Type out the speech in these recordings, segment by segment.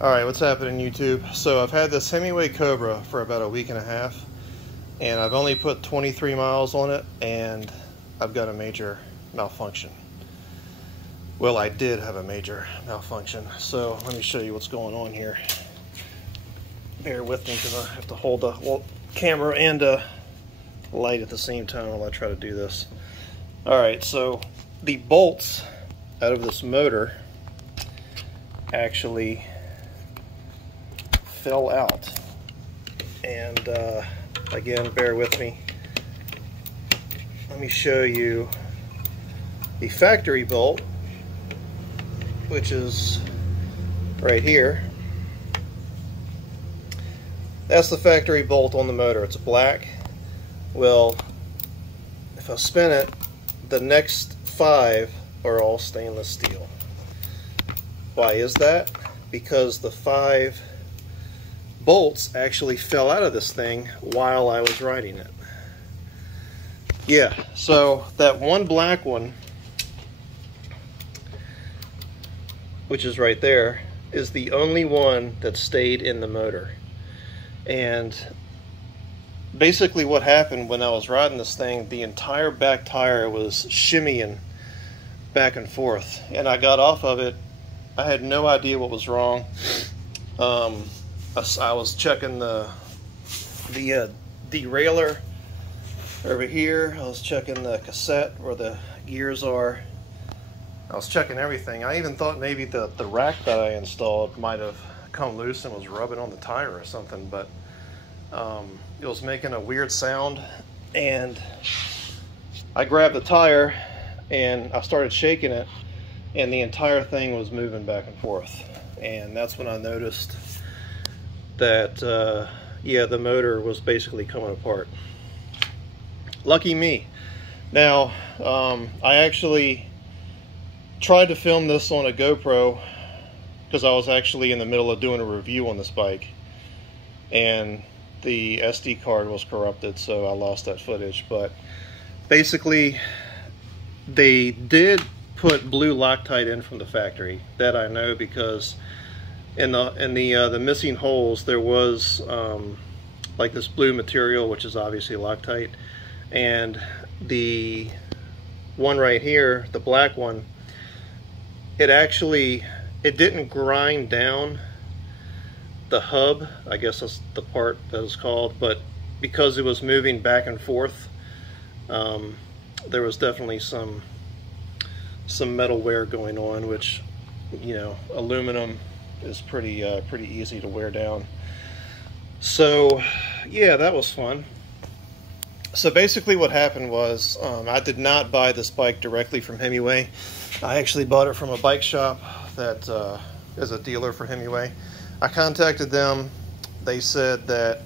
Alright, what's happening YouTube? So I've had this Himiway Cobra for about a week and a half, and I've only put 23 miles on it, and I've got a major malfunction. Well, I did have a major malfunction, so let me show you what's going on here. Bear with me because I have to hold the camera and light at the same time while I try to do this. Alright, so the bolts out of this motor actually fell out, and again, bear with me. Let me show you the factory bolt, which is right here. That's the factory bolt on the motor. It's black. Well, if I spin it, the next 5 are all stainless steel. Why is that? Because the 5 bolts actually fell out of this thing while I was riding it. Yeah, so that one black one, which is right there, is the only one that stayed in the motor. And basically what happened when I was riding this thing, the entire back tire was shimmying back and forth, and I got off of it. I had no idea what was wrong. I was checking the derailleur over here. I was checking the cassette where the gears are. I was checking everything. I even thought maybe the rack that I installed might have come loose and was rubbing on the tire or something, but it was making a weird sound, and I grabbed the tire and I started shaking it, and the entire thing was moving back and forth. And that's when I noticed that yeah, the motor was basically coming apart. Lucky me. Now I actually tried to film this on a GoPro because I was actually in the middle of doing a review on this bike, and the SD card was corrupted, so I lost that footage. But basically they did put blue Loctite in from the factory. That I know, because in the missing holes there was like this blue material, which is obviously Loctite, and the one right here, the black one, it didn't grind down the hub, I guess that's the part that is called, but because it was moving back and forth, there was definitely some metal wear going on, which, you know, aluminum is pretty easy to wear down. So yeah, that was fun. So basically what happened was, I did not buy this bike directly from Himiway. I actually bought it from a bike shop that is a dealer for Himiway. I contacted them. They said that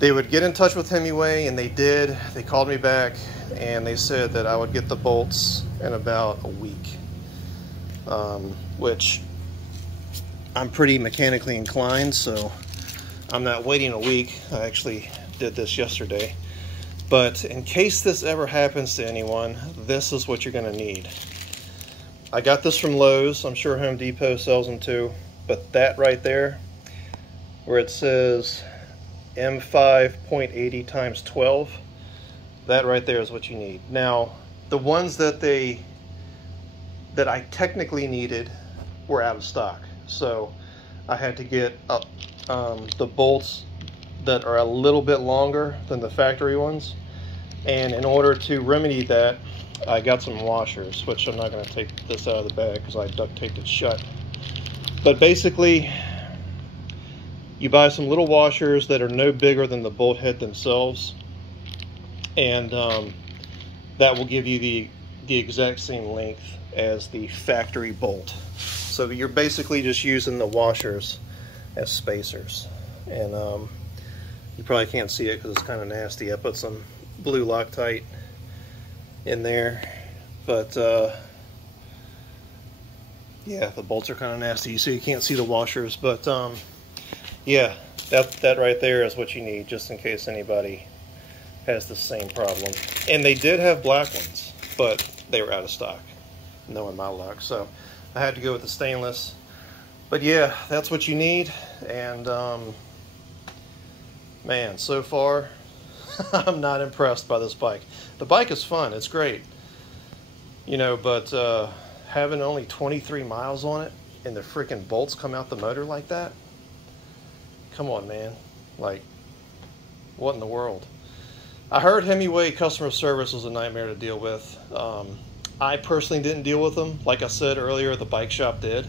they would get in touch with Himiway, and they did. They called me back and they said that I would get the bolts in about a week, which I'm pretty mechanically inclined, so I'm not waiting a week. I actually did this yesterday. But in case this ever happens to anyone, this is what you're going to need. I got this from Lowe's. I'm sure Home Depot sells them too. But that right there, where it says M5.80 × 12, that right there is what you need. Now, the ones that I technically needed were out of stock, so I had to get the bolts that are a little bit longer than the factory ones. And in order to remedy that, I got some washers, which I'm not going to take this out of the bag because I duct taped it shut. But basically, you buy some little washers that are no bigger than the bolt head themselves, and that will give you the exact same length as the factory bolt. So you're basically just using the washers as spacers. And you probably can't see it because it's kind of nasty. I put some blue Loctite in there, but yeah, the bolts are kind of nasty, so you can't see the washers. But yeah, that right there is what you need, just in case anybody has the same problem. And they did have black ones, but they were out of stock. Knowing my luck, so I had to go with the stainless. But yeah, that's what you need. And man, so far I'm not impressed by this bike. The bike is fun, it's great, you know, but having only 23 miles on it and the freaking bolts come out the motor like that, come on, man. Like, what in the world? I heard Himiway customer service was a nightmare to deal with. I personally didn't deal with them. Like I said earlier, the bike shop did.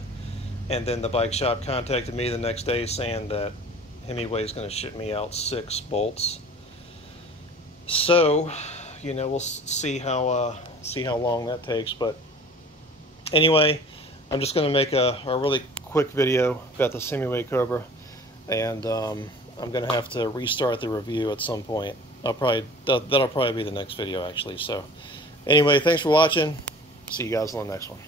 And then the bike shop contacted me the next day saying that Himiway is going to ship me out 6 bolts. So, you know, we'll see how long that takes. But anyway, I'm just going to make a really quick video about the Himiway Cobra, and I'm going to have to restart the review at some point. That'll probably be the next video, actually. So anyway, thanks for watching. See you guys on the next one.